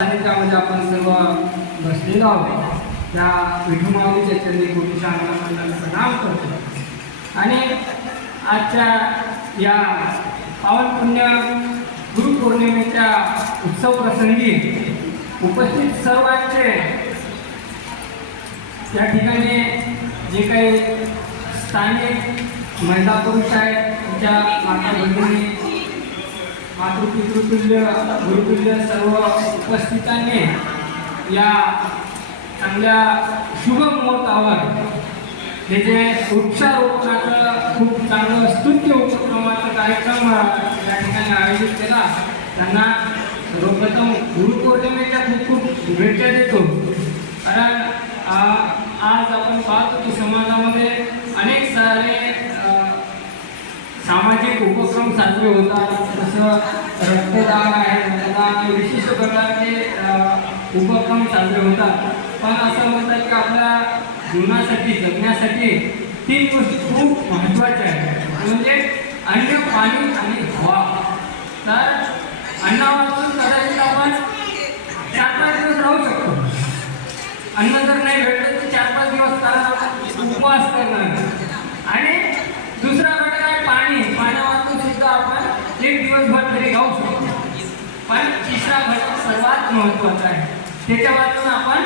त्यामध्ये आपण सर्व बसलेलो आहोत. त्या विठुमाऊलीच्या चरणी कोटीच्या आनंदाला प्रणाम करतो. आणि आजच्या या पावन पुण्य गुरुपौर्णिमेच्या उत्सव प्रसंगी उपस्थित सर्वांचे या ठिकाणी जे काही स्थानिक महिला पुरुष आहेत त्यांच्या माता भगिनी मातृपितृतुल्य गुरुतुल्य सर्व उपस्थितांनी या चांगल्या शुभ मुहूर्तावर हे जे वृक्षारोपणाचं खूप चांगलं स्तुत्य उपक्रमाचा कार्यक्रम या ठिकाणी आयोजित केला. त्यांना सर्वप्रथम गुरुपौर्णिमेच्या खूप खूप शुभेच्छा देतो. कारण आज आपण पाहतो की समाजामध्ये अनेक सारे सामाजिक उपक्रम साजरे होतात. जसं रक्तदान आहे. रक्तदान विशिष्ट प्रकारचे उपक्रम साजरे होतात. पण असं म्हणतात की आपल्या जीवनासाठी जगण्यासाठी तीन गोष्टी खूप महत्त्वाच्या आहेत. म्हणजे अन्न पाणी आणि हवा. तर अन्नापासून कदाचित आपण चार पाच दिवस राहू शकतो. अन्न जर नाही भेटलं तर चार पाच दिवस कारण आपण उपवास करणार आणि दुसरा घटक आहे पाणी पाण्यावाचून सुद्धा आपण एक दिवसभर तरी खाऊ शकतो पण तिसरा घटक सर्वात महत्वाचं आहे. त्याच्या वाचून आपण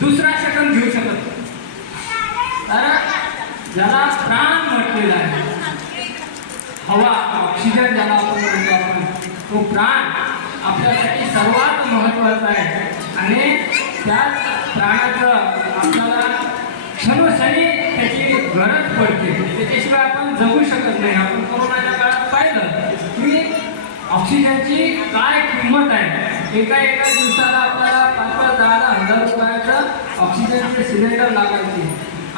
दुसरा शकम घेऊ शकत नाही. तर ज्याला प्राण म्हटलेला आहे. हवा ऑक्सिजन ज्याला आपण म्हणतो आपण तो प्राण आपल्यासाठी सर्वात महत्त्वाचा आहे. आणि त्या प्राणाचं आपल्याला क्षणक्षणी त्याची गरज पडते. त्याच्याशिवाय आपण जगू शकत नाही. आपण कोरोनाच्या काळात पाहिलं की ऑक्सिजनची काय किंमत आहे? एका एका दिवसाला आपल्याला पाच पाच दहा दहा हजार रुपयाचं ऑक्सिजनचे सिलेंडर लागायचे.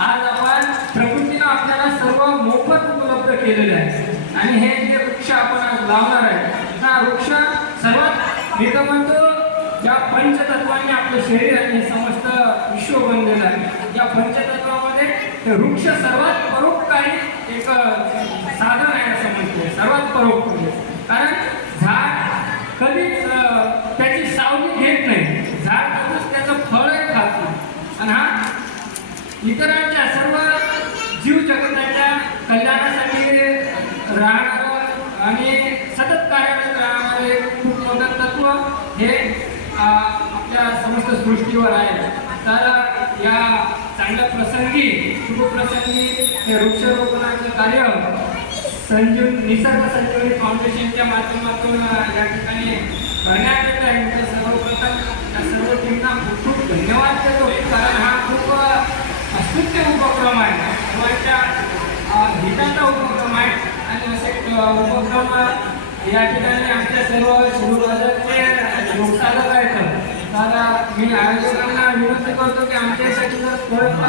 आज आपण प्रकृतीनं आपल्याला सर्व मोफत उपलब्ध केलेले आहे. आणि हे जे वृक्ष आपण आज लावणार आहे हा वृक्ष सर्वात मी तर म्हणतो ज्या पंचतत्वांनी आपलं शरीर आणि समस्त विश्व बनलेलं आहे. या पंचतत्वामध्ये वृक्ष सर्वात परोपकारी एक साधन आहे असं म्हणतो सर्वात परोपकारी कारण झाड कधीच अं, त्याची सावली घेत नाही झाड कधीच त्याचं फळही खात नाही आणि हा इतरांच्या सर्व जीव जगताच्या कल्याणासाठी राहणारं आणि सतत कार्यरत राहणारे एक खूप मोठं तत्व हे आपल्या समस्त सृष्टीवर आहे. तर या चांगल्या प्रसंगी शुभप्रसंगी हे वृक्षारोपणाचं कार्य संजीव निसर्ग संजीवनी फाउंडेशनच्या माध्यमातून या ठिकाणी करण्यात येत आहे. सर्वप्रथम या सर्व टीमना खूप खूप धन्यवाद देतो. अस्तुत्य उपक्रम आहे. सर्वांच्या गीतांचा उपक्रम आहे. आणि असे उपक्रम या ठिकाणी आमच्या सर्व शिवराजांचे लोकसाधक आहेत. तर मी आयोजकांना विनंती करतो की आमच्यासाठी जर थोडंफार